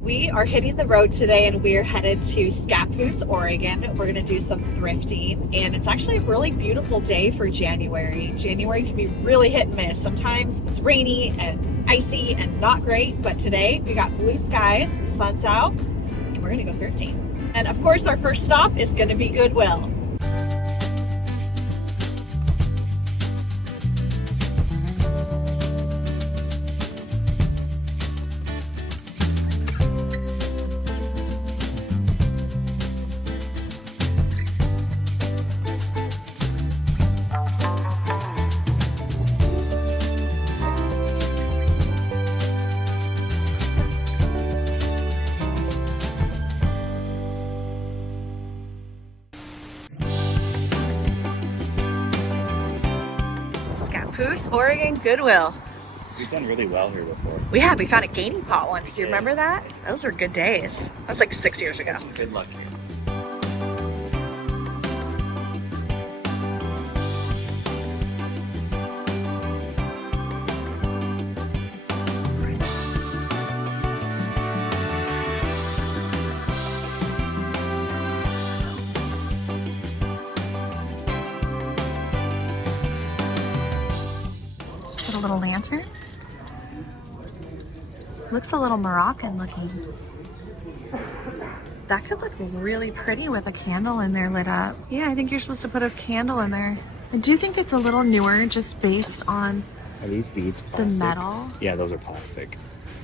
We are hitting the road today and we're headed to Scappoose, Oregon. We're going to do some thrifting and it's actually a really beautiful day for January. January can be really hit and miss. Sometimes it's rainy and icy and not great, but today we got blue skies, the sun's out, and we're going to go thrifting. And of course our first stop is going to be Goodwill. Scappoose, Oregon, Goodwill. We've done really well here before. We had. We found a gaining pot once. Do you remember that? Those were good days. That was like 6 years ago. That's some good luck here. A little lantern. Looks a little Moroccan looking. That could look really pretty with a candle in there lit up. Yeah, I think you're supposed to put a candle in there. I do think it's a little newer just based on Are these beads plastic? the metal. Yeah, those are plastic.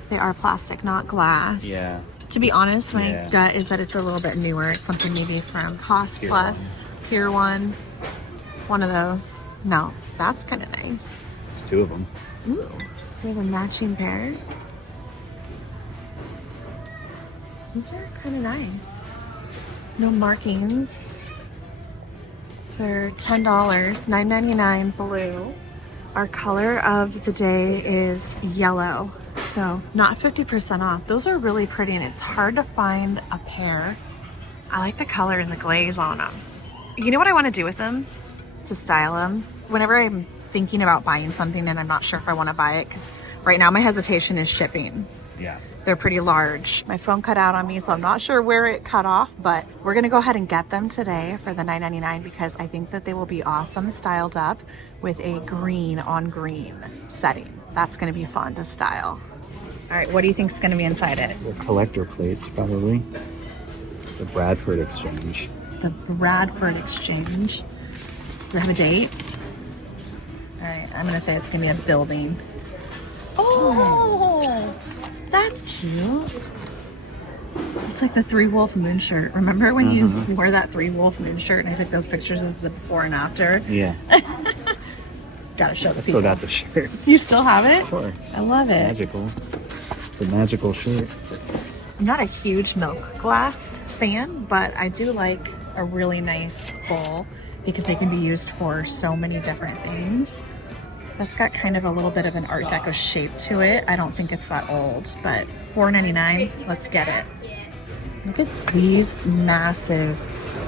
They are plastic, not glass. Yeah. To be honest, my gut is that it's a little bit newer. It's something maybe from Cost Pier Plus, Pier 1, one of those. No, that's kind of nice. There's two of them. Ooh, we have a matching pair. These are kind of nice. No markings. They're $10, $9.99 blue. Our color of the day is yellow, so not 50% off. Those are really pretty and it's hard to find a pair. I like the color and the glaze on them. You know what I want to do with them? To style them. Whenever I'm thinking about buying something and I'm not sure if I want to buy it, because right now my hesitation is shipping. Yeah. They're pretty large. My phone cut out on me, so I'm not sure where it cut off, but we're gonna go ahead and get them today for the $9.99 because I think that they will be awesome styled up with a green on green setting. That's gonna be fun to style. All right, what do you think is gonna be inside it? They're collector plates, probably. The Bradford Exchange. The Bradford Exchange. Do we have a date? All right, I'm gonna say it's gonna be a building. Oh, that's cute. It's like the Three Wolf Moon shirt. Remember when you wore that Three Wolf Moon shirt and I took those pictures of the before and after? Yeah. Gotta show the I people. still got the shirt. You still have it? Of course. I love it. Magical. It's a magical shirt. I'm not a huge milk glass fan, but I do like a really nice bowl because they can be used for so many different things. That's got kind of a little bit of an Art Deco shape to it. I don't think it's that old, but $4.99, let's get it. Look at these massive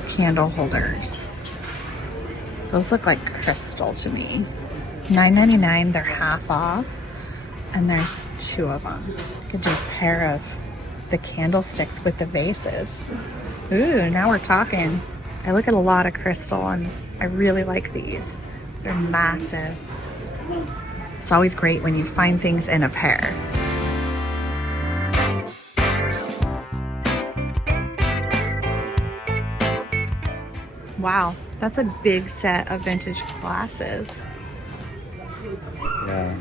candle holders. Those look like crystal to me. $9.99, they're half off, and there's two of them. You could do a pair of the candlesticks with the vases. Ooh, now we're talking. I look at a lot of crystal and I really like these. They're massive. It's always great when you find things in a pair. Wow, that's a big set of vintage glasses. Yeah.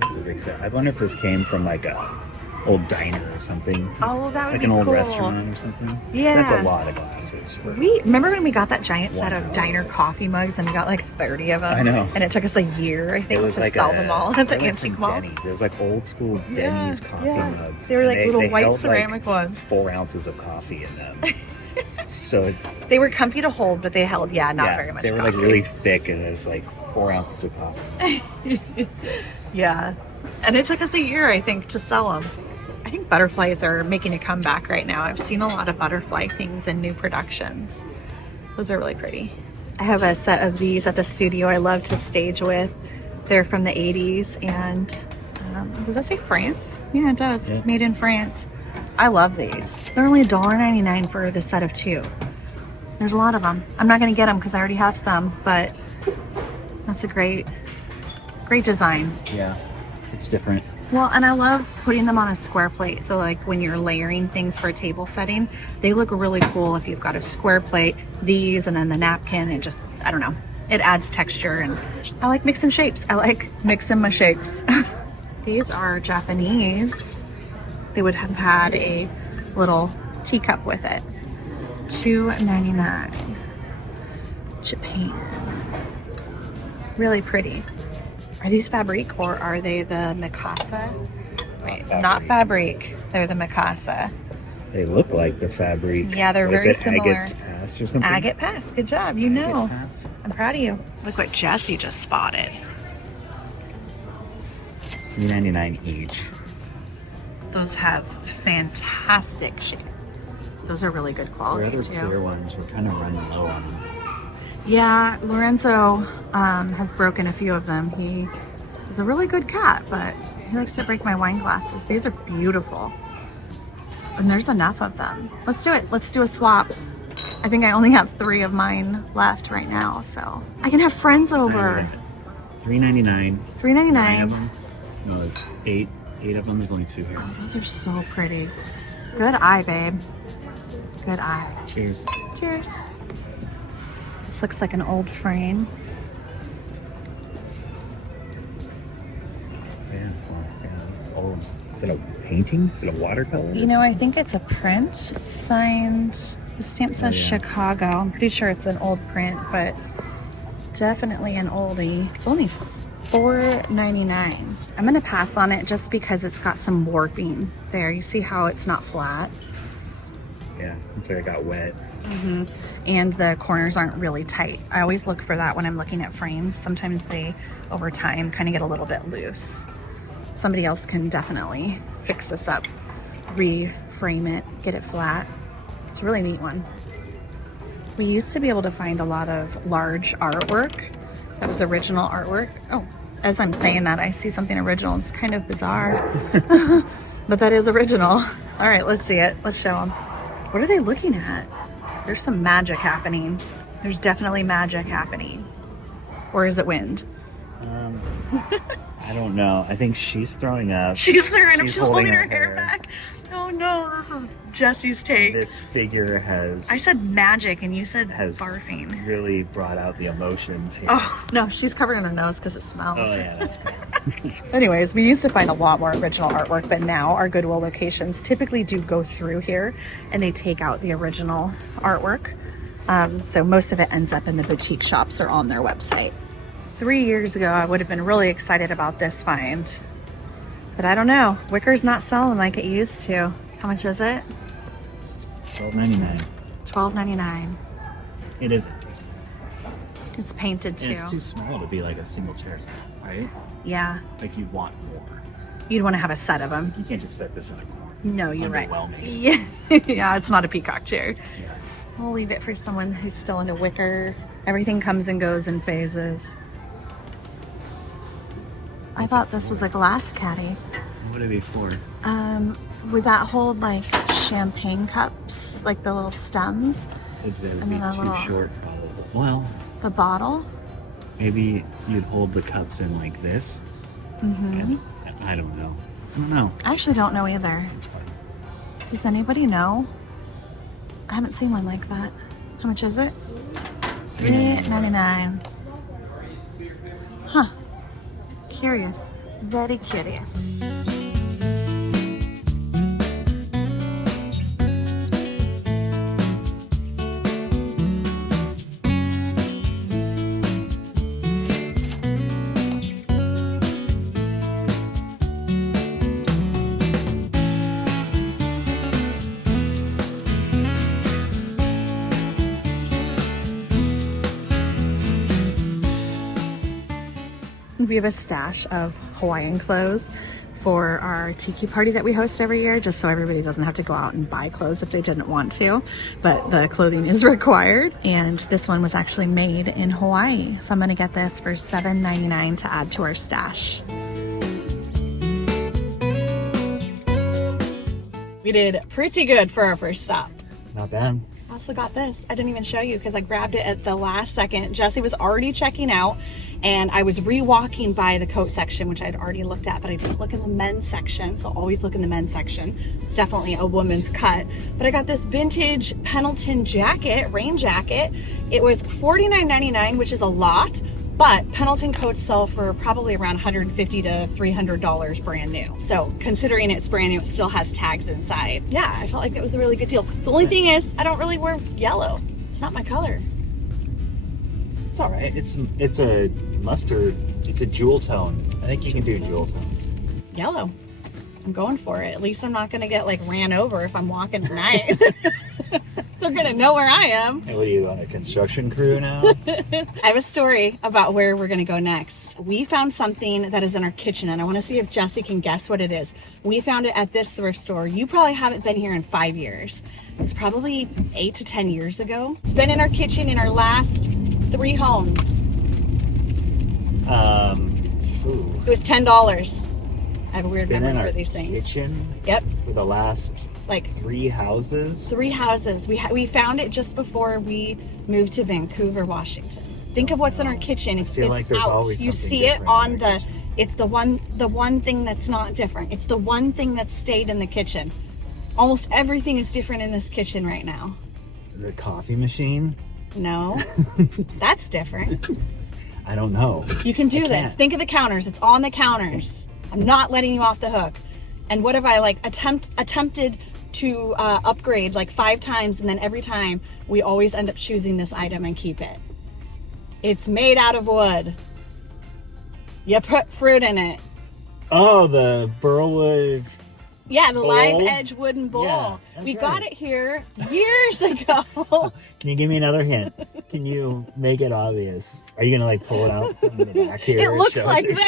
That's a big set. I wonder if this came from like a old diner or something. Oh, that would like be an old cool. restaurant or something. Yeah. That's a lot of glasses. For We remember when we got that giant set of Wow. diner coffee mugs and we got like 30 of them. I know. And it took us a year, I think, it to was like sell them all at the they went from antique mall. Denny's. There was like old school Denny's coffee mugs. They were like And little they white held, ceramic like, ones. 4 ounces of coffee in them. So it's They were comfy to hold, but they held, not very much They were coffee. like really thick, and it's like 4 ounces of coffee. Yeah. And it took us a year, I think, to sell them. I think butterflies are making a comeback right now. I've seen a lot of butterfly things in new productions. Those are really pretty. I have a set of these at the studio I love to stage with. They're from the 80s and does that say France? Yeah, it does. Yeah. Made in France. I love these. They're only $1.99 for the set of 2. There's a lot of them. I'm not gonna get them because I already have some, but that's a great design. Yeah, it's different. Well, and I love putting them on a square plate. So like when you're layering things for a table setting, they look really cool if you've got a square plate, these, and then the napkin. It just, I don't know, it adds texture, and I like mixing shapes. I like mixing my shapes. These are Japanese. They would have had a little teacup with it. $2.99. Japan. Really pretty. Are these fabric or are they the Mikasa? Wait, not fabric. They're the Mikasa. They look like the fabric. Yeah, they're very similar. Agate's Pass or something? Agate Pass. Good job. You know. Pass. I'm proud of you. Look what Jessie just spotted. $3.99 each. Those have fantastic shape. Those are really good The quality other too. clear ones, we're kind of running low on them. Yeah, Lorenzo has broken a few of them. He is a really good cat, but he likes to break my wine glasses. These are beautiful. And there's enough of them. Let's do it. Let's do a swap. I think I only have 3 of mine left right now, so I can have friends over. $3.99. $3.99. 9 of them. No, there's 8 of them. There's only 2 here. Oh, those are so pretty. Good eye, babe. Good eye. Cheers. Cheers. This looks like an old frame. Yeah, it's old. Is it a painting? Is it a watercolor? You know, I think it's a print signed. The stamp says Chicago. I'm pretty sure it's an old print, but definitely an oldie. It's only $4.99. I'm gonna pass on it just because it's got some warping there. You see how it's not flat? Yeah, it's like it got wet. And the corners aren't really tight. I always look for that when I'm looking at frames. Sometimes they, over time, kind of get a little bit loose. Somebody else can definitely fix this up, reframe it, get it flat. It's a really neat one. We used to be able to find a lot of large artwork that was original artwork. Oh, as I'm saying that, I see something original. It's kind of bizarre, but that is original. All right, let's see it. Let's show them. What are they looking at? There's some magic happening. There's definitely magic happening. Or is it wind? I don't know. I think she's throwing up. She's throwing up. She's holding her hair hair back. Oh no, this is Jessie's take. This figure has I said magic and you said barfing. really brought out the emotions here. Oh no, she's covering her nose because it smells. Oh yeah, that's good. Anyways, we used to find a lot more original artwork, but now our Goodwill locations typically do go through here and they take out the original artwork. So most of it ends up in the boutique shops or on their website. 3 years ago, I would have been really excited about this find, but I don't know. Wicker's not selling like it used to. How much is it? $12.99. $12.99. It isn't. It's painted too. And it's too small to be like a single chair set, right? Yeah. Like you want more. You'd want to have a set of them. You can't just set this in a corner. No, you're right. Underwhelming. Yeah. Yeah, it's not a peacock chair. Yeah. We'll leave it for someone who's still into wicker. Everything comes and goes in phases. I thought this was a glass caddy. What would it be for? Would that hold like champagne cups, like the little stems? It would And be then a too little- short, probably. Well, The bottle? maybe you'd hold the cups in like this. And I don't know. I don't know. I actually don't know either. It's fine. Does anybody know? I haven't seen one like that. How much is it? $3.99. Huh. Curious. Very curious. We have a stash of Hawaiian clothes for our tiki party that we host every year, just so everybody doesn't have to go out and buy clothes if they didn't want to, but the clothing is required. And this one was actually made in Hawaii. So I'm gonna get this for $7.99 to add to our stash. We did pretty good for our first stop. Not bad. I also got this. I didn't even show you because I grabbed it at the last second. Jesse was already checking out and I was re-walking by the coat section, which I'd already looked at, but I didn't look in the men's section. So always look in the men's section. It's definitely a woman's cut. But I got this vintage Pendleton jacket, rain jacket. It was $49.99, which is a lot. But Pendleton coats sell for probably around $150 to $300 brand new. So considering it's brand new, it still has tags inside. Yeah, I felt like it was a really good deal. The only thing is, I don't really wear yellow. It's not my color. It's all right. It's a mustard. It's a jewel tone. I think you can do jewel tones. Yellow. I'm going for it. At least I'm not gonna get like ran over if I'm walking at night. They're gonna know where I am. Hey, what are you on a construction crew now? I have a story about where we're gonna go next. We found something that is in our kitchen and I wanna see if Jesse can guess what it is. We found it at this thrift store. You probably haven't been here in 5 years. It's probably 8 to 10 years ago. It's been in our kitchen in our last 3 homes. It was $10. I have a weird memory for these things. Kitchen. Yep. For the last like 3 houses. 3 houses. We found it just before we moved to Vancouver, Washington. Think of what's in our kitchen. It's like there's out. always You something see it different on in our the. It's the one thing that's not different. It's the one thing that's stayed in the kitchen. Almost everything is different in this kitchen right now. The coffee machine. No, that's different. I don't know. You can do this. Think of the counters. It's on the counters. I'm not letting you off the hook. And what if I like attempted to upgrade like 5 times, and then every time we always end up choosing this item and keep it. It's made out of wood. You put fruit in it. Oh, the Burlwood. Yeah, the bowl? live edge wooden bowl. Yeah, we right. got it here years ago. Can you give me another hint? Can you make it obvious? Are you gonna like pull it out from the back here? It and looks show like to me?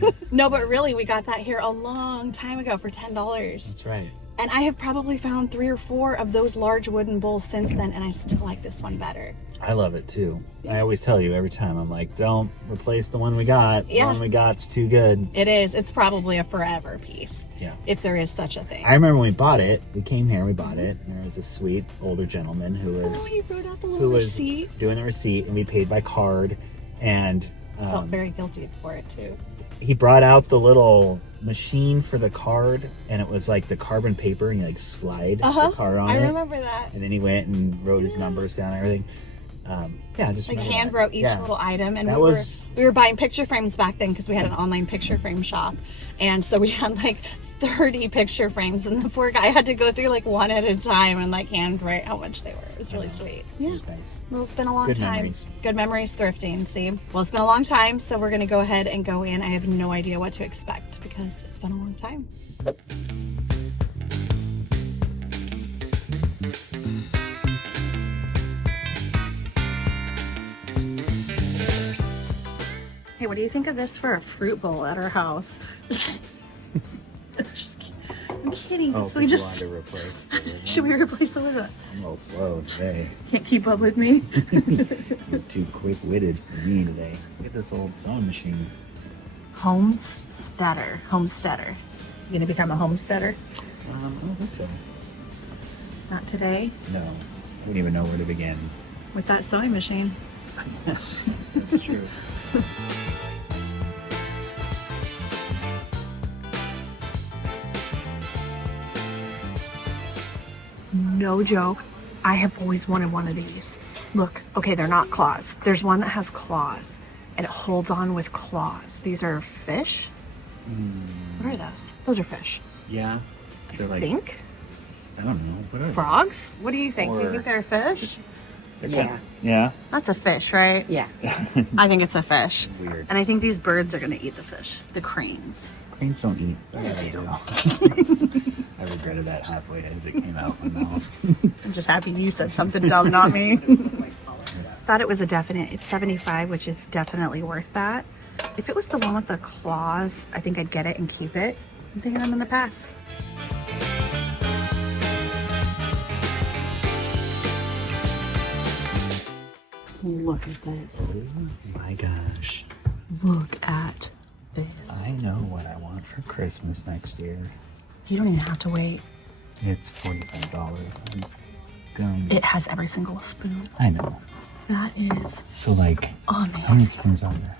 this. No, but really, we got that here a long time ago for $10. That's right. And I have probably found 3 or 4 of those large wooden bowls since then, and I still like this one better. I love it too. I always tell you every time, I'm like, don't replace the one we got. Yeah. The one we got's too good. It is. It's probably a forever piece. Yeah. If there is such a thing. I remember when we bought it, we came here, we bought it, and there was a sweet older gentleman who was he wrote out the little receipt. doing the receipt, and we paid by card, and Felt very guilty for it too. he brought out the little machine for the card, and it was like the carbon paper, and you like slide the card on it. I remember that. And then he went and wrote his numbers down and everything. Just Like remember hand that. wrote each Yeah. little item, and That we were buying picture frames back then because we had an online picture frame shop, and so we had like 30 picture frames, and the poor guy had to go through like one at a time and like hand write how much they were. It was really sweet. It was nice. Well, it's been a long Good time. memories. Good memories thrifting. See, well, it's been a long time, so we're gonna go ahead and go in. I have no idea what to expect because it's been a long time. Hey, what do you think of this for a fruit bowl at our house? I'm kidding. Oh, So we just to replace the original? should we replace it with a? I'm a little slow today. Can't keep up with me. You're too quick-witted for me today. Look at this old sewing machine. Homesteader. You gonna become a homesteader? I don't think so. Not today. No, I wouldn't even know where to begin. With that sewing machine. Yes, that's true. No joke. I have always wanted one of these. Look, okay, they're not claws. There's one that has claws and it holds on with claws. These are fish? What are those? Those are fish. Yeah. I They're like, think. I don't know. What are Frogs? What do you think? Do you Or- think they're a fish? Yeah. Yeah. That's a fish, right? Yeah. I think it's a fish. Weird. And I think these birds are gonna eat the fish. The cranes. Cranes don't eat. They do. I regretted that halfway as it came out my mouth. I'm just happy you said something dumb, not me. Thought it was a definite. It's 75, which is definitely worth that. If it was the one with the claws, I think I'd get it and keep it. I'm thinking I'm gonna pass. Look at this. Oh my gosh. Look at this. I know what I want for Christmas next year. You don't even have to wait. It's $45. Gum. It has every single spoon. I know. That is So like, amazing. how many spoons are there?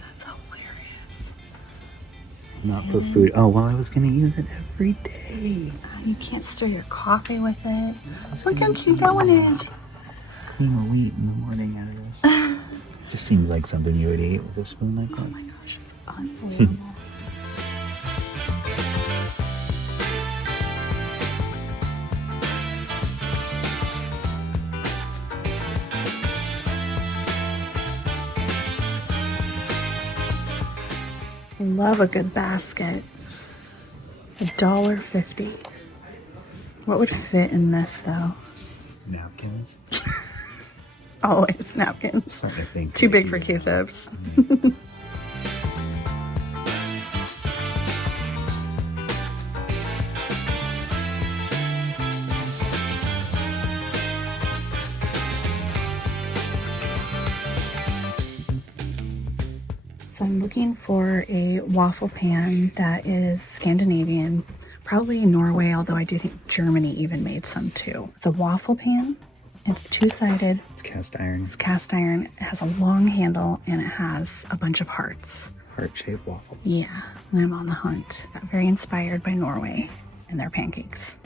That's hilarious. Not for food. Oh, well, I was gonna use it every day. You can't stir your coffee with it. Look how cute that one is. Cream of wheat in the morning out of this. Just seems like something you would eat with a spoon like Oh that. my gosh, it's unbelievable. Love a good basket. $1.50. What would fit in this though? Napkins. Always napkins. I think Too like big for you- Q-tips. So I'm looking for a waffle pan that is Scandinavian, probably Norway, although I do think Germany even made some too. It's a waffle pan. It's two-sided. It's cast iron. It's cast iron. It has a long handle and it has a bunch of hearts. Heart-shaped waffles. Yeah, and I'm on the hunt. Got very inspired by Norway and their pancakes.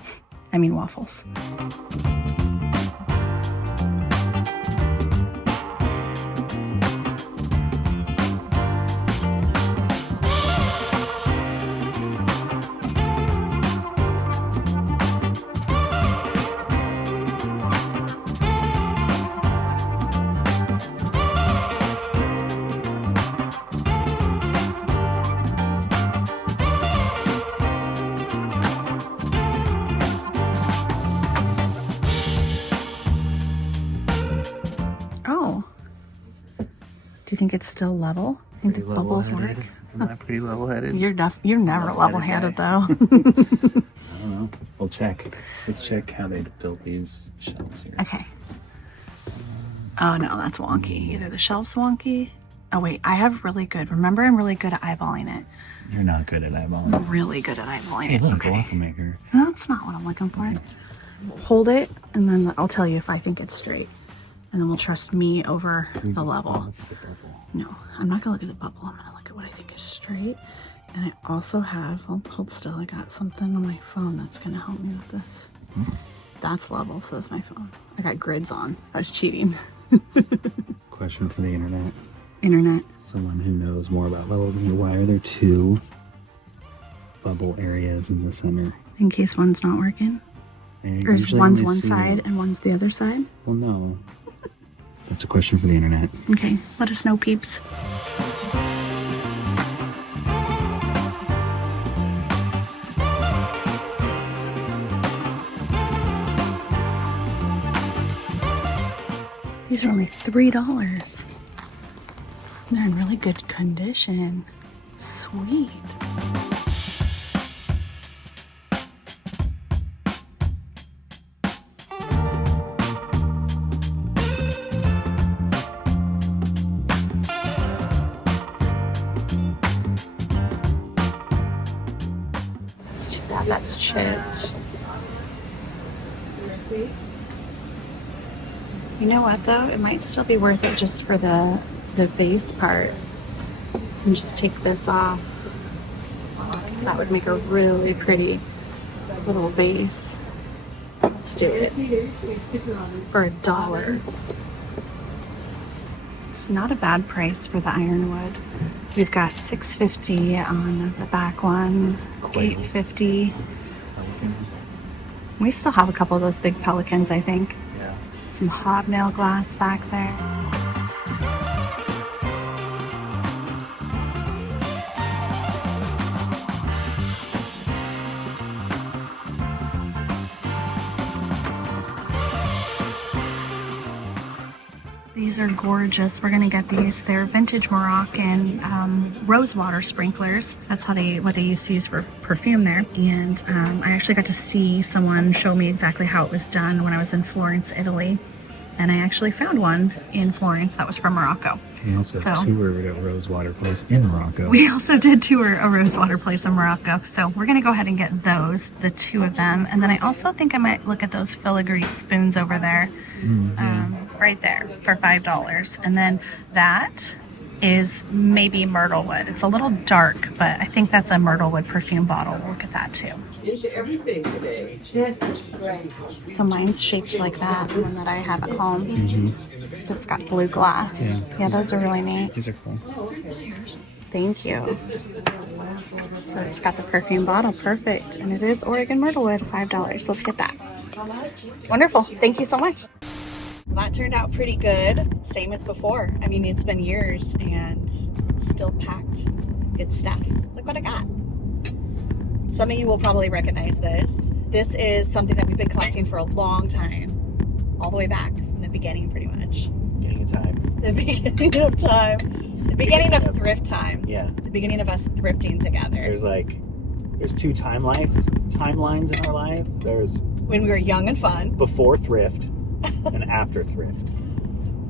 I mean waffles. Oh. Do you think it's still level? I think the bubbles work. Am I pretty level-headed? You're never Level-headed level-handed though. I don't know. We'll check. Let's check how they built these shelves here. Okay. Oh no, that's wonky. Either the shelf's wonky. Oh wait, I have really good. Remember, I'm really good at eyeballing it. You're not good at eyeballing. I'm really good at eyeballing Hey, it. look, a Okay. waffle maker. No, that's not what I'm looking for. Hold it, and then I'll tell you if I think it's straight. And then we'll trust me over the level. Look at the bubble. No, I'm not gonna look at the bubble. I'm gonna look at what I think is straight. And I also have, hold still, I got something on my phone that's gonna help me with this. That's level, so is my phone. I got grids on. I was cheating. Question for the internet. Internet. Someone who knows more about levels than you. Why are there two bubble areas in the center? In case one's not working. And Or is usually one's only one see- side and one's the other side? Well, no. That's a question for the internet. Okay, let us know, peeps. These are only $3. They're in really good condition. Sweet. It's too bad that's chipped. You know what though? It might still be worth it just for the vase part. And just take this off. Because that would make a really pretty little vase. Let's do it. For $1. It's not a bad price for the ironwood. We've got $6.50 on the back one, $8.50. We still have a couple of those big pelicans, I think. Yeah. Some hobnail glass back there. These are gorgeous. We're gonna get these. They're vintage Moroccan rose water sprinklers. That's how what they used to use for perfume there. And I actually got to see someone show me exactly how it was done when I was in Florence, Italy. And I actually found one in Florence that was from Morocco. We also toured a rosewater place in Morocco. We also did tour a rosewater place in Morocco. So we're gonna go ahead and get those, the 2 of them. And then I also think I might look at those filigree spoons over there, right there for $5. And then that is maybe myrtle wood. It's a little dark, but I think that's a myrtle wood perfume bottle. We'll look at that too. Into everything today. Yes, great. So mine's shaped like that, the one that I have at home. It's got blue glass. Yeah, those are really neat. These are cool. Thank you. So it's got the perfume bottle, perfect. And it is Oregon myrtle wood, $5. Let's get that. Wonderful, thank you so much. That turned out pretty good, same as before. I mean, it's been years and it's still packed. Good stuff. Look what I got. Some of you will probably recognize this. This is something that we've been collecting for a long time, all the way back from the beginning, pretty much. Beginning of time. The beginning of time. The beginning of thrift time. Yeah. The beginning of us thrifting together. There's 2 timelines in our life. There's when we were young and fun. before thrift and after thrift.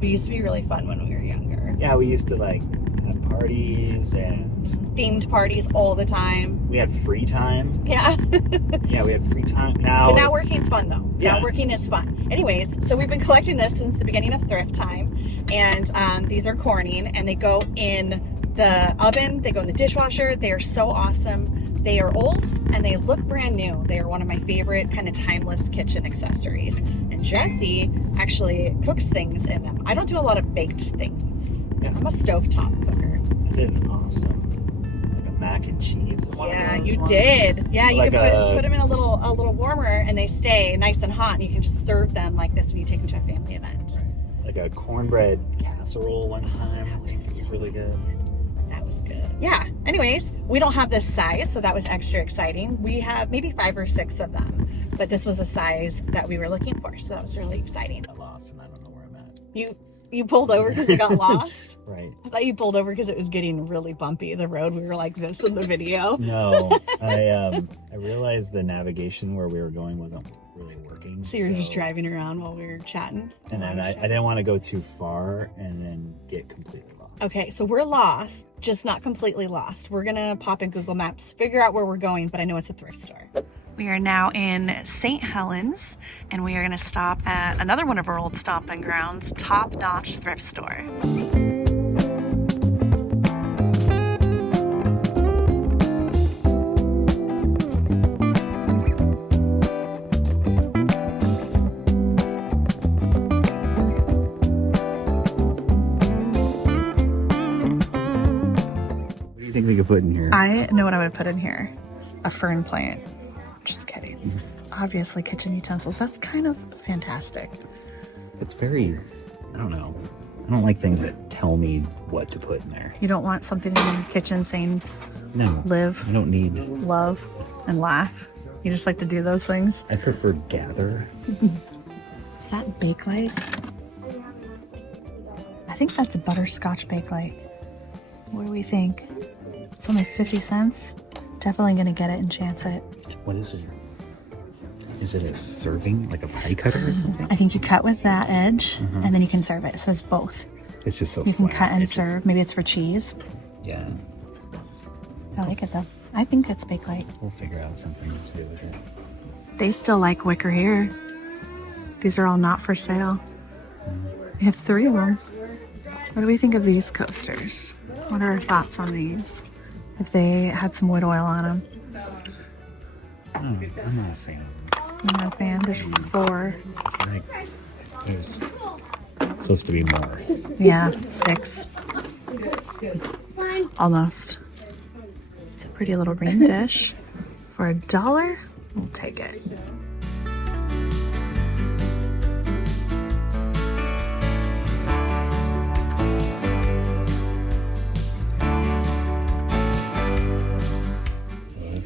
We used to be really fun when we were younger. Yeah, we used to like have parties and Themed parties all the time. we had free time. Yeah. Yeah, we had free time. Now Working's fun though. Yeah. Now working is fun. Anyways, so we've been collecting this since the beginning of thrift time. And these are corning and they go in the oven, they go in the dishwasher. They are so awesome. They are old and they look brand new. They are one of my favorite kind of timeless kitchen accessories. And Jessie actually cooks things in them. I don't do a lot of baked things. Yeah. I'm a stovetop cooker. I did an awesome like a mac and cheese. Yeah, you did. Yeah, you Like can put them in a little warmer and they stay nice and hot and you can just serve them like this when you take them to a family event. Like a cornbread casserole one time. That was so really good. That was good. Yeah. Anyways, we don't have this size, so that was extra exciting. We have maybe 5 or 6 of them, but this was a size that we were looking for, so that was really exciting. I lost and I don't know where I'm at. You pulled over because it got lost? Right. I thought you pulled over because it was getting really bumpy, the road. We were like this in the video. No, I realized the navigation where we were going wasn't really working. So you were just driving around while we were chatting? And then I didn't want to go too far and then get completely lost. Okay, so we're lost, just not completely lost. We're gonna pop in Google Maps, figure out where we're going, but I know it's a thrift store. We are now in St. Helens, and we are gonna stop at another one of our old stomping grounds, Top Notch Thrift Store. What do you think we could put in here? I know what I would put in here. A fern plant. Just kidding. Obviously kitchen utensils. That's kind of fantastic. It's very, I don't know. I don't like things that tell me what to put in there. You don't want something in your kitchen saying No. live, I don't need. love, and laugh. You just like to do those things. I prefer gather. Is that Bakelite? I think that's a butterscotch Bakelite. What do we think? It's only 50 cents. Definitely gonna get it and chance it. What is it? Is it a serving, like a pie cutter or something? I think you cut with that edge and then you can serve it. So it's both. It's just so You can flat. cut and It's just- serve. Maybe it's for cheese. Yeah. I like it though. I think it's Bakelite. We'll figure out something to do with it. They still like wicker here. These are all not for sale. We have 3 of them. What do we think of these coasters? What are our thoughts on these? If they had some wood oil on them. Oh, I'm not a fan. I'm not a fan. There's 4. Like, there's supposed to be more. Yeah, 6. Almost. It's a pretty little ring dish. For $1, we'll take it.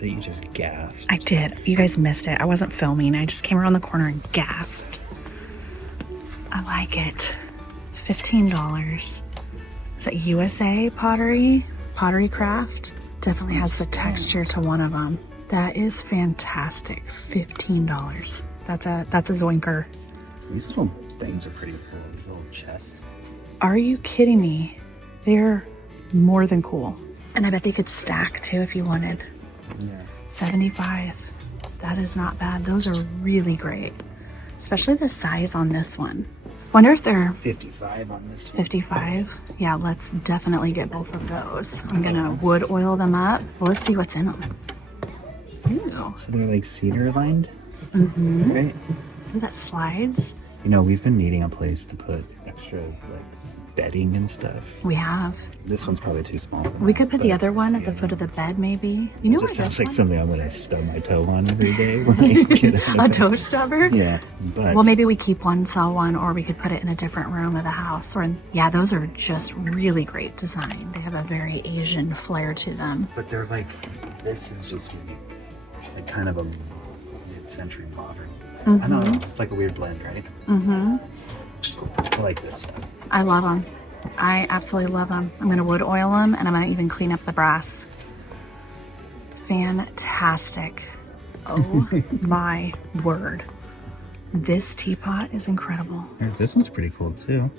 That you just gasped. I did. You guys missed it. I wasn't filming. I just came around the corner and gasped. I like it. $15. Is that USA pottery? Pottery craft? Definitely has the texture to one of them. That is fantastic. $15. That's a zoinker. These little things are pretty cool. These little chests. Are you kidding me? They're more than cool. And I bet they could stack too if you wanted. Yeah. 75. That is not bad. Those are really great. Especially the size on this one. Wonder if they're 55 on this one. 55. Yeah, let's definitely get both of those. I'm gonna wood oil them up. Well, let's see what's in them. Ooh. So they're like cedar lined. Mm-hmm. Right. Ooh, that slides. You know, we've been needing a place to put extra like bedding and stuff. We have. This one's probably too small for We that, could put the but, other one at the yeah. foot of the bed, maybe. You know It what just sounds this like one? something I'm gonna stub my toe on every day when I get out of A bed. toe stubber? Yeah, but Well, maybe we keep one, sell one, or we could put it in a different room of the house. Or yeah, those are just really great design. They have a very Asian flair to them. But they're like, this is just like kind of a mid-century modern. I don't know. It's like a weird blend, right? Mm-hmm. It's cool. I like this stuff. I love them. I absolutely love them. I'm gonna wood oil them, and I'm gonna even clean up the brass. Fantastic. Oh my word. This teapot is incredible. This one's pretty cool too.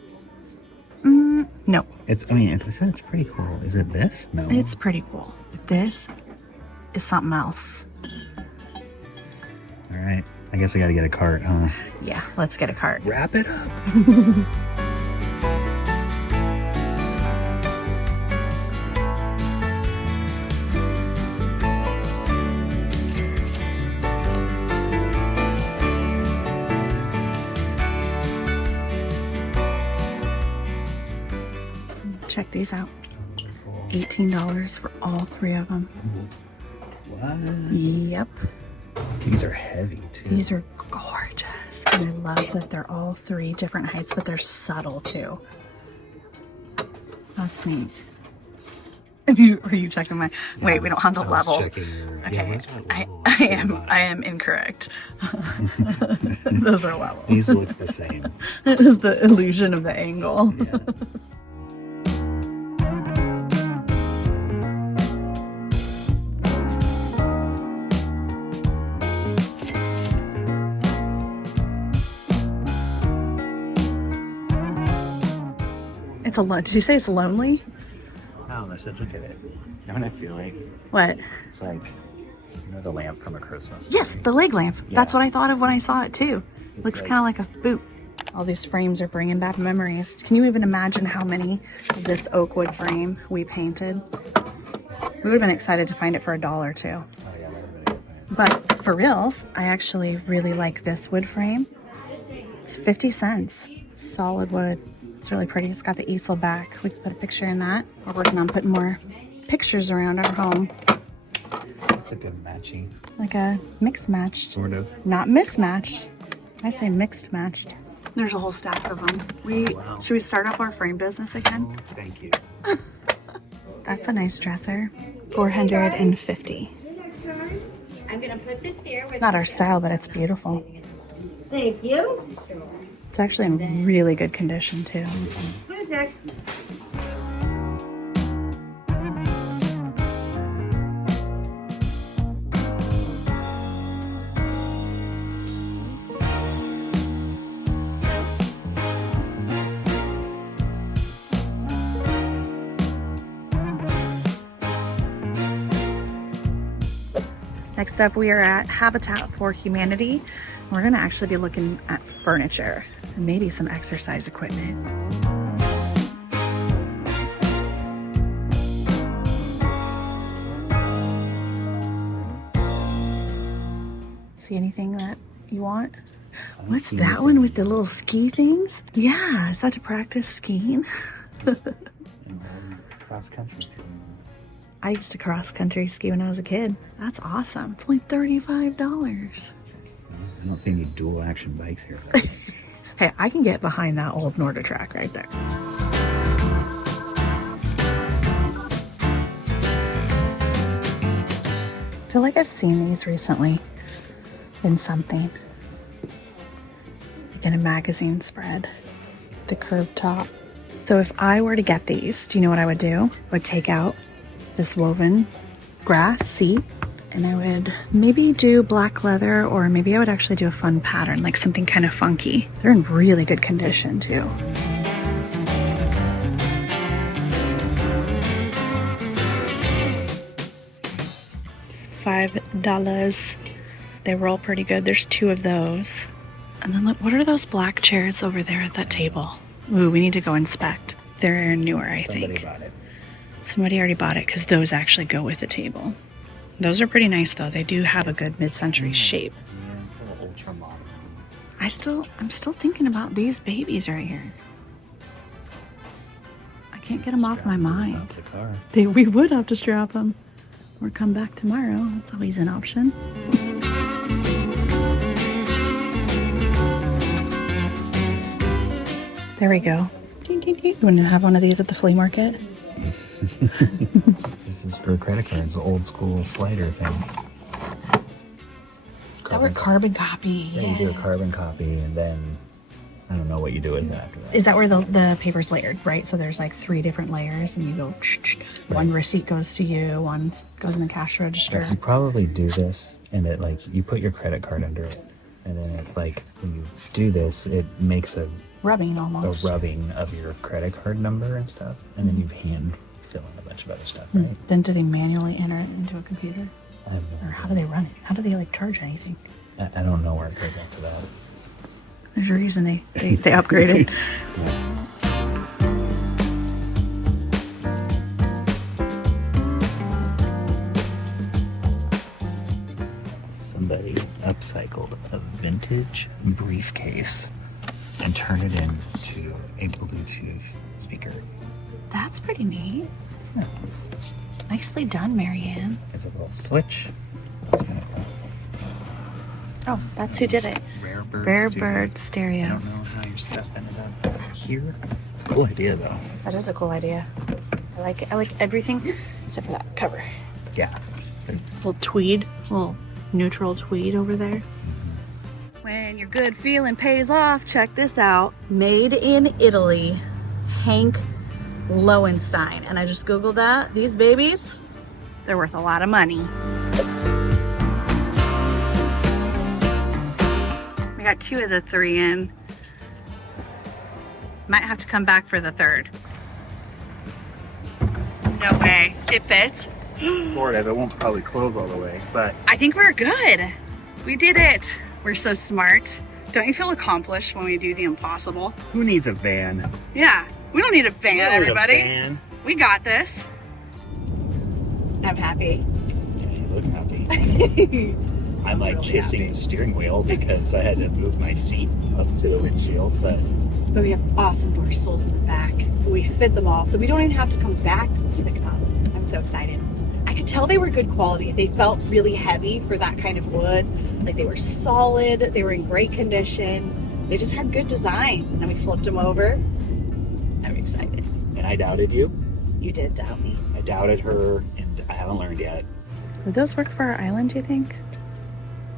No, It's, I mean, if they said it's pretty cool, is it this? No. it's pretty cool. This is something else. All right. I guess I gotta get a cart, huh? Yeah, let's get a cart. Wrap it up. Check these out. $18 for all three of them. What? Yep. These are heavy too. These are gorgeous. And I love that they're all three different heights, but they're subtle too. That's neat. Are you checking my... Wait, we don't have the I was level. checking your- yeah, Okay, where's my level? I am incorrect. Those are levels. These look the same. It is the illusion of the angle. Yeah. It's a lot. Did you say it's lonely? Oh, I said, look at it. You know what I feel like? What? It's like, you know, the lamp from a Christmas tree? Yes, the leg lamp. That's Yeah. what I thought of when I saw it too. It's Looks like- kind of like a boot. All these frames are bringing back memories. Can you even imagine how many of this oak wood frame we painted? We would have been excited to find it for $1 too. Oh, yeah, that would've been good. But for reals, I actually really like this wood frame. It's 50 cents. Solid wood. It's really pretty. It's got the easel back. We can put a picture in that. We're working on putting more pictures around our home. It's a good matching. Like a mixed matched. Sort of. Not mismatched. I say mixed matched. There's a whole stack of them. Wow. Should we start up our frame business again? Thank you. That's a nice dresser. 450. I'm gonna put this here with Not our style, but it's beautiful. Thank you. It's actually in really good condition too. Perfect. Next up, we are at Habitat for Humanity. We're gonna actually be looking at furniture and maybe some exercise equipment. See anything that you want? What's see that anything. one with the little ski things? Yeah, is that to practice skiing? Cross country skiing. I used to cross country ski when I was a kid. That's awesome. It's only $35. I don't see any dual action bikes here. though. Hey, I can get behind that old NYTCH right there. I feel like I've seen these recently in something. Like in a magazine spread. The curved top. So if I were to get these, do you know what I would do? I would take out this woven grass seat And I would maybe do black leather, or maybe I would actually do a fun pattern, like something kind of funky. They're in really good condition too. $5. They roll pretty good. There's 2 of those. And then look, what are those black chairs over there at that table? Ooh, we need to go inspect. They're newer, I think. Somebody bought it. Somebody already bought it because those actually go with the table. Those are pretty nice though. They do have a good mid-century shape. Yeah, it's a little ultra modern. I'm still thinking about these babies right here. I can't get them off my mind. The car. We would have to strap them or come back tomorrow. That's always an option. There we go. You want to have one of these at the flea market? This is for credit cards, the old school slider thing. Is that what carbon copy? Then you do a carbon copy, and then I don't know what you do with it after that. Is that where the paper's layered, right? So there's like 3 different layers, and you go, one receipt goes to you, one goes in the cash register. You probably do this, and it like you put your credit card under it, and then it's like when you do this, it makes a Rubbing almost. rubbing of your credit card number and stuff, and then you hand fill in a bunch of other stuff, right? Then do they manually enter it into a computer? I have no Or how do they run it? How do they like charge anything? I don't know where it goes after that. There's a reason they upgraded. Somebody upcycled a vintage briefcase and turned it into a Bluetooth speaker. That's pretty neat. Yeah. Nicely done, Marianne. There's a little switch. That's kind of cool. Oh, that's who did it. Rare Bird Stereos. I don't know how your stuff ended up here. It's a cool idea, though. That is a cool idea. I like it. I like everything except for that cover. Yeah. Little tweed, little neutral tweed over there. When your good feeling pays off, check this out. Made in Italy, Hank Lowenstein. And I just Googled that. These babies, they're worth a lot of money. We got 2 of the 3 in. Might have to come back for the 3rd. No way. It fits. Sort of. It won't probably close all the way, but I think we're good. We did it. We're so smart. Don't you feel accomplished when we do the impossible? who needs a van? Yeah, we don't need a van, everybody. A van. We got this. I'm happy. Yeah, you look happy. I'm like really kissing happy. the steering wheel because I had to move my seat up to the windshield, but But we have awesome door stools in the back. We fit them all, so we don't even have to come back to pick them up. I'm so excited. I could tell they were good quality. They felt really heavy for that kind of wood. Like they were solid, they were in great condition. They just had good design. And then we flipped them over. I'm excited. and I doubted you. You did doubt me. I doubted her, and I haven't learned yet. Would those work for our island, do you think?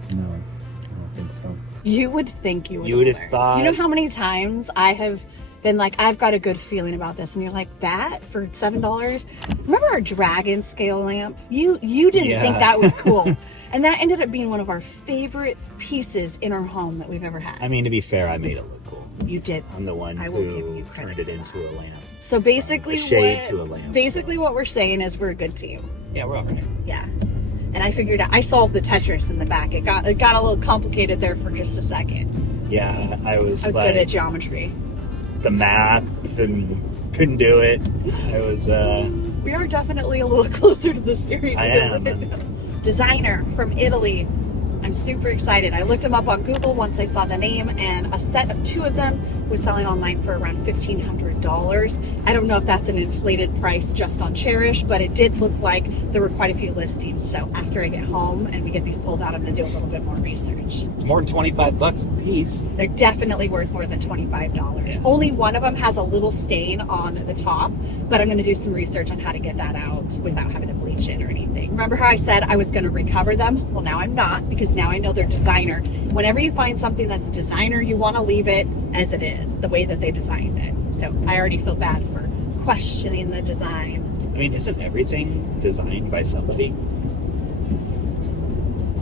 No, I don't think so. You would think you would. You would have thought. You know how many times I have been like, I've got a good feeling about this, and you're like, that for $7? Remember our dragon scale lamp? You didn't think that was cool, and that ended up being one of our favorite pieces in our home that we've ever had. I mean, to be fair, I made it look cool. You did. I'm the one I will give who you credit turned it for into a lamp. So basically, A shade to a lamp. Basically, what we're saying is we're a good team. Yeah, we're all right. Yeah. And I figured out, I solved the Tetris in the back. It got a little complicated there for just a second. Yeah, I was I was good at geometry. the math and couldn't do it. I was We are definitely a little closer to the steering wheel. I am. Designer from Italy. I'm super excited. I looked them up on Google once I saw the name, and a set of 2 of them was selling online for around $1,500. I don't know if that's an inflated price just on Cherish, but it did look like there were quite a few listings. So after I get home and we get these pulled out, I'm going to do a little bit more research. It's more than $25 a piece. They're definitely worth more than $25. Yeah. Only one of them has a little stain on the top, but I'm going to do some research on how to get that out without having to bleach it or anything. Remember how I said I was going to recover them? Well, now I'm not, because now I know they're designer. Whenever you find something that's designer, you want to leave it as it is, the way that they designed it. So I already feel bad for questioning the design. I mean, isn't everything designed by somebody?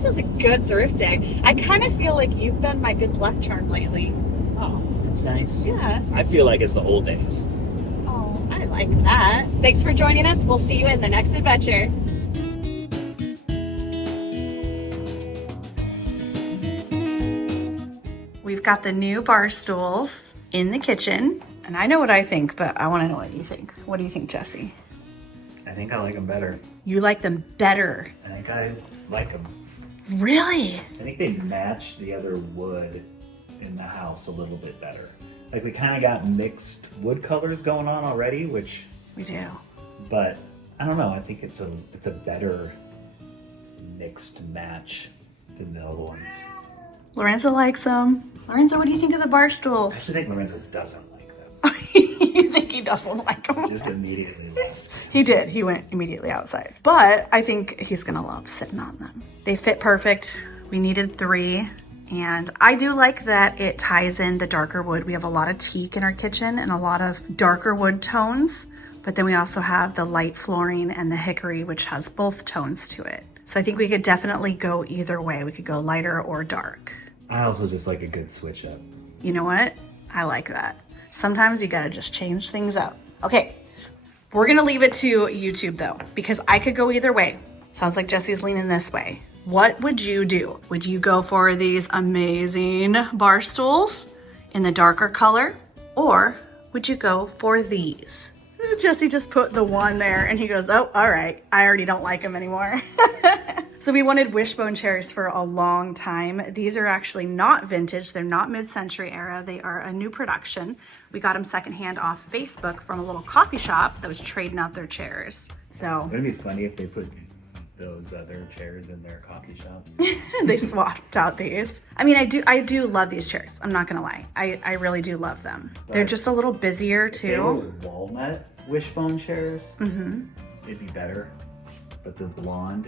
This was a good thrifting. I kind of feel like you've been my good luck charm lately. Oh, that's nice. Yeah. I feel like it's the old days. Oh, I like that. Thanks for joining us. We'll see you in the next adventure. We've got the new bar stools in the kitchen. And I know what I think, but I want to know what you think. What do you think, Jesse? I think I like them better. You like them better. I think I like them. Really? I think they match the other wood in the house a little bit better. Like we kind of got mixed wood colors going on already, which We do. but I don't know. I think it's a better mixed match than the other ones. Lorenzo likes them. Lorenzo, what do you think of the bar I stools? actually think Lorenzo doesn't like them. You think he doesn't like them? Just immediately left. He did. He went immediately outside. But I think he's gonna love sitting on them. They fit perfect. We needed 3. And I do like that it ties in the darker wood. We have a lot of teak in our kitchen and a lot of darker wood tones. But then we also have the light flooring and the hickory, which has both tones to it. So I think we could definitely go either way. We could go lighter or dark. I also just like a good switch up. You know what? I like that. Sometimes you gotta just change things up. Okay, we're gonna leave it to YouTube though, because I could go either way. Sounds like Jesse's leaning this way. What would you do? Would you go for these amazing bar stools in the darker color? Or would you go for these? Jesse just put the one there and he goes, oh, all right. I already don't like them anymore. So we wanted wishbone chairs for a long time. These are actually not vintage. They're not mid-century era. They are a new production. We got them secondhand off Facebook from a little coffee shop that was trading out their chairs. So Wouldn't it be funny if they put those other chairs in their coffee shop? they swapped out these. I mean, I do love these chairs. I'm not gonna lie. I really do love them. They're just a little busier They were too. walnut wishbone chairs. It'd be better. But the blonde,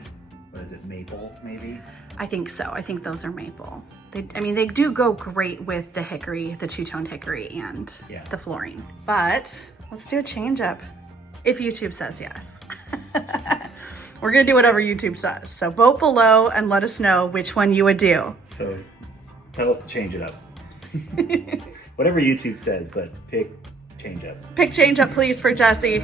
what is it, maple maybe? I think so. I think those are maple. They do go great with the hickory, the two-toned hickory and the flooring. But let's do a change up. If YouTube says yes. We're gonna do whatever YouTube says. So vote below and let us know which one you would do. So tell us to change it up. Whatever YouTube says, but pick change up. Pick change up, please, for Jesse.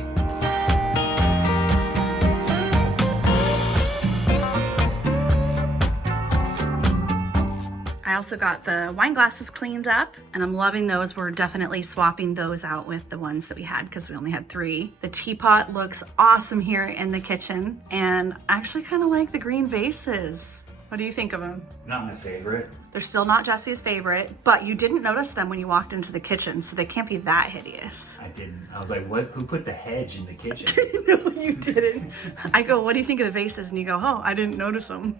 I also got the wine glasses cleaned up and I'm loving those. We're definitely swapping those out with the ones that we had because we only had 3. The teapot looks awesome here in the kitchen and I actually kind of like the green vases. What do you think of them? Not my favorite. They're still not Jesse's favorite, but you didn't notice them when you walked into the kitchen, so they can't be that hideous. I didn't. I was like, what? Who put the hedge in the kitchen? No, you didn't. I go, what do you think of the vases? And you go, oh, I didn't notice them.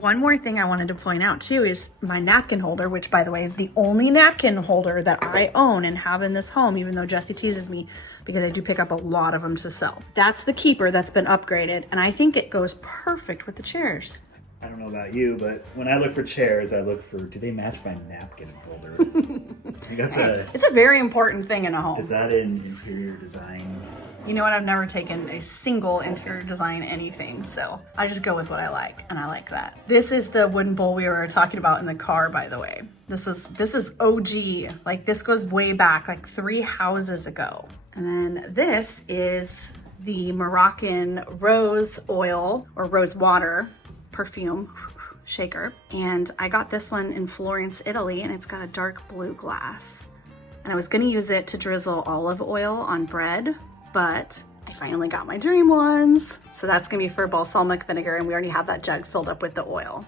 One more thing I wanted to point out too is my napkin holder, which by the way is the only napkin holder that I own and have in this home, even though Jesse teases me because I do pick up a lot of them to sell. That's the keeper that's been upgraded and I think it goes perfect with the chairs. I don't know about you, but when I look for chairs, I look for, do they match my napkin holder? That's It's a very important thing in a home. Is that in interior design? You know what? I've never taken a single interior design anything, so I just go with what I like, and I like that. This is the wooden bowl we were talking about in the car, by the way. This is OG. Like this goes way back, like 3 houses ago. And then this is the Moroccan rose oil or rose water perfume shaker. And I got this one in Florence, Italy, and it's got a dark blue glass. And I was gonna use it to drizzle olive oil on bread, but I finally got my dream ones. So that's gonna be for balsamic vinegar, and we already have that jug filled up with the oil.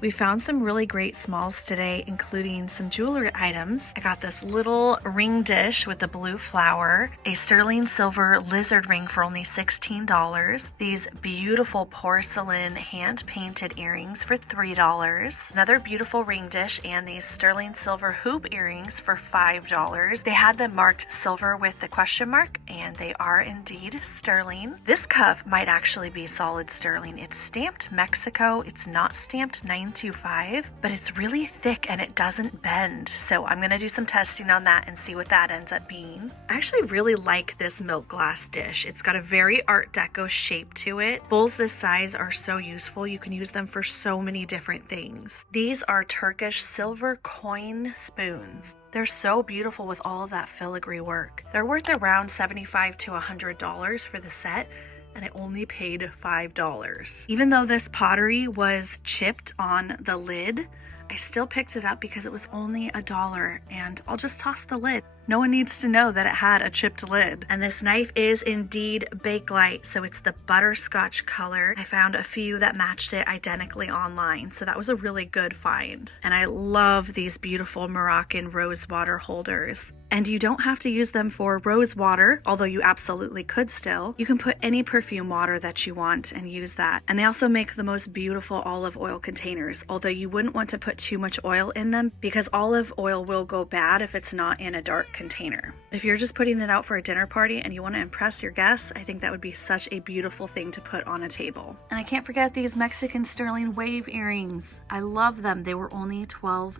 We found some really great smalls today, including some jewelry items. I got this little ring dish with the blue flower, a sterling silver lizard ring for only $16, these beautiful porcelain hand-painted earrings for $3, another beautiful ring dish, and these sterling silver hoop earrings for $5. They had them marked silver with the question mark, and they are indeed sterling. This cuff might actually be solid sterling. It's stamped Mexico. It's not stamped 9 925, but it's really thick and it doesn't bend. So I'm gonna do some testing on that and see what that ends up being. I actually really like this milk glass dish. It's got a very Art Deco shape to it. Bowls this size are so useful. You can use them for so many different things. These are Turkish silver coin spoons. They're so beautiful with all of that filigree work. They're worth around $75 to $100 for the set, and I only paid $5. Even though this pottery was chipped on the lid, I still picked it up because it was only $1, and I'll just toss the lid. No one needs to know that it had a chipped lid. And this knife is indeed Bakelite, so it's the butterscotch color. I found a few that matched it identically online, so that was a really good find. And I love these beautiful Moroccan rose water holders. And you don't have to use them for rose water, although you absolutely could still. You can put any perfume water that you want and use that. And they also make the most beautiful olive oil containers, although you wouldn't want to put too much oil in them because olive oil will go bad if it's not in a dark container. If you're just putting it out for a dinner party and you want to impress your guests, I think that would be such a beautiful thing to put on a table. And I can't forget these Mexican sterling wave earrings. I love them. They were only $12.